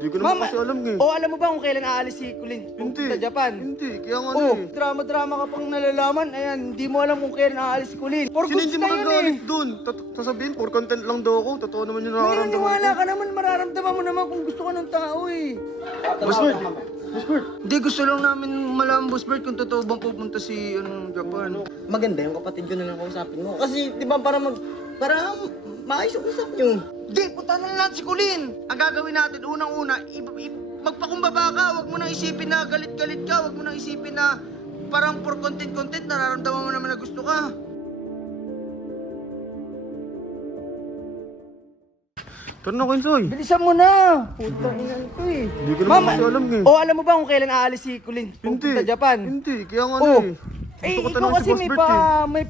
Hindi ko naman kasi alam eh. Alam mo ba kung kailan aalis si Kulin? Hindi. Sa Japan? Hindi, kaya nga Drama-drama ka pang nalalaman. Ayan, hindi mo alam kung kailan aalis si Kulin. For Sino goods hindi na yun magagalit dun? Sasabihin, for content lang daw ako. Totoo naman yung nararamdaman Naniniwala ko. ka naman, mararamdaman mo naman kung gusto ka ng tao eh. Bossbert! Bossbert! Hindi, gusto lang namin malaman, Bossbert, kung totoo bang pupunta si Japan. Maganda yung kapatid ko na lang kausapin mo. Kasi, di ba, para maayos yung usap nyo. Hindi, punta na lang natin si Kulin. Ang gagawin natin, unang-una, magpakumbaba ka. Huwag mo nang isipin na galit-galit ka. Huwag mo nang isipin na parang for content, nararamdaman mo naman na gusto ka. Tara na, Quinsoy. Bilisan mo na. Putang inan ko eh. Hindi ko naman kasi alam eh. Alam mo ba kung kailan aalis si Kulin? Hindi. Sa Japan? Hindi, kaya nga eh. Ikaw Gusto ko tanongin kasi si Boss Bert eh. may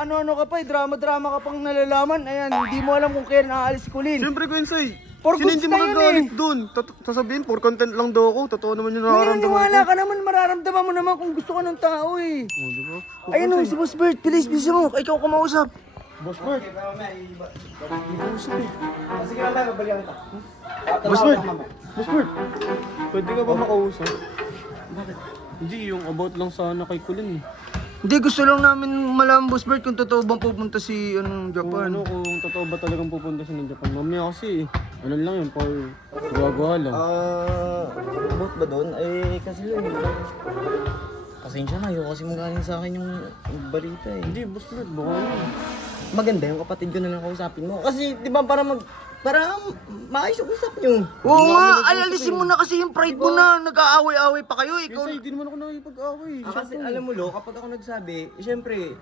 ano-ano ka pa eh, drama-drama ka pang nalalaman. Ayan, hindi mo alam kung kailan aalis si Kulin. Siyempre, Quinsoy. For Sino goods hindi na yun magagalit eh. dun? Sasabihin, for content lang daw ako. Totoo naman yung nararamdaman ko. Naniniwala ka naman, mararamdaman mo naman kung gusto ka ng tao eh. Oh, di ba? Ayun o, si Boss Bert, please, bisa mo. Ikaw kumausap. Boss Bert. Sige lang, babalikan kita. Boss Bert. Boss Bert. Pwede ka ba makausap? Bakit? Hindi, yung about lang sana kay Kulin eh. Hindi, gusto lang namin malaman, Boss Bert, kung totoo bang pupunta si Japan. Kung totoo ba talagang pupunta siya ng Japan? Mamaya kasi, ano lang yun, gawa lang. About ba doon? Kasi yun. Pasensya na, ayoko kasi magaling sa akin yung balita eh. Hindi, Boss Bert, baka yun. Maganda yung kapatid ko na lang kausapin mo. Kasi, di ba, para maayos yung usap nyo. Oo nga, alalisin mo na kasi yung pride mo na nag-aaway-aaway pa kayo. Ikaw, Kasi hindi naman ako nakipag-away. Kasi alam mo, Lo, kapag ako nagsabi, siyempre,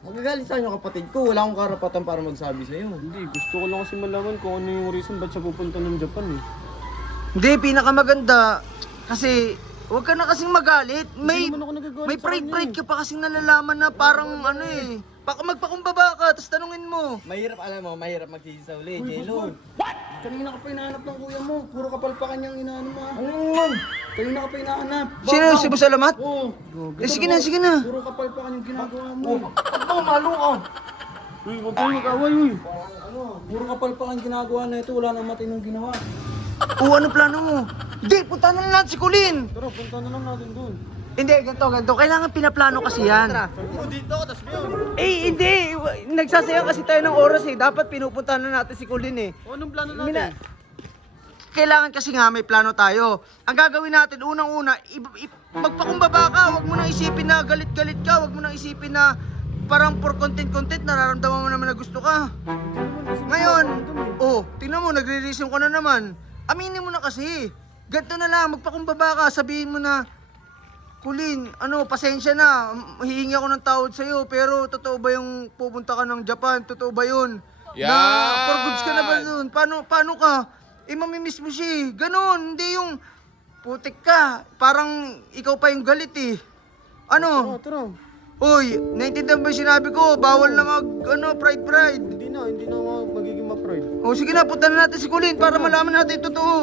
magagalit sa yung kapatid ko. Wala akong karapatan para magsabi sa'yo. Hindi, gusto ko lang kasi malaman kung ano yung reason ba't siya pupunta ng Japan eh. Hindi, pinakamaganda. Kasi, huwag ka na kasing magalit. May naman ako nagagalit sa pride ka pa kasing nalalaman na parang ano eh. Magpakumbaba ka, tapos tanungin mo. Mahirap, alam mo, mahirap magsisi sa uli, Jelon. Kanina ka pa hinahanap ng kuya mo. Puro kapalpakan niyang inaano mo. Ano yun? Kanina ka pa hinahanap. Sino si Boss Alamat? Oo. Sige na, sige na. Puro kapalpakan yung ginagawa mo. Ano, malo ka? Uy, huwag kayo mag-away, uy. Puro kapalpakan ginagawa na ito, wala nang matinong ginawa. Ano plano mo? Hindi, punta na lang natin si Kulin. Tara, punta na lang natin doon. Hindi, ganito. Kailangan pinaplano kasi yan. Puro dito ako, tas ngayon. Hindi. Nagsasayang kasi tayo ng oras eh. Dapat pinupunta na natin si Kulin eh. O, anong plano natin? Kailangan kasi nga may plano tayo. Ang gagawin natin, unang-una, magpakumbaba ka. Huwag mo nang isipin na galit-galit ka. Huwag mo nang isipin na parang for content, nararamdaman mo naman na gusto ka. Ngayon, tingnan mo, nagre-reason ka na naman. Aminin mo na kasi. Ganito na lang, magpakumbaba ka. Sabihin mo na, Kulin, pasensya na. Hihingi ako ng tawad sa'yo. Pero totoo ba yung pupunta ka ng Japan? Totoo ba yun? Na for goods ka na ba dun? Paano ka? Mamimiss mo siya eh. Ganon, hindi yung putik ka. Parang ikaw pa yung galit eh. Tara. Uy, naiintindihan ba yung sinabi ko? Bawal na pride. Hindi na ako magiging ma-pride. Sige na, punta na natin si Kulin para malaman natin yung totoo.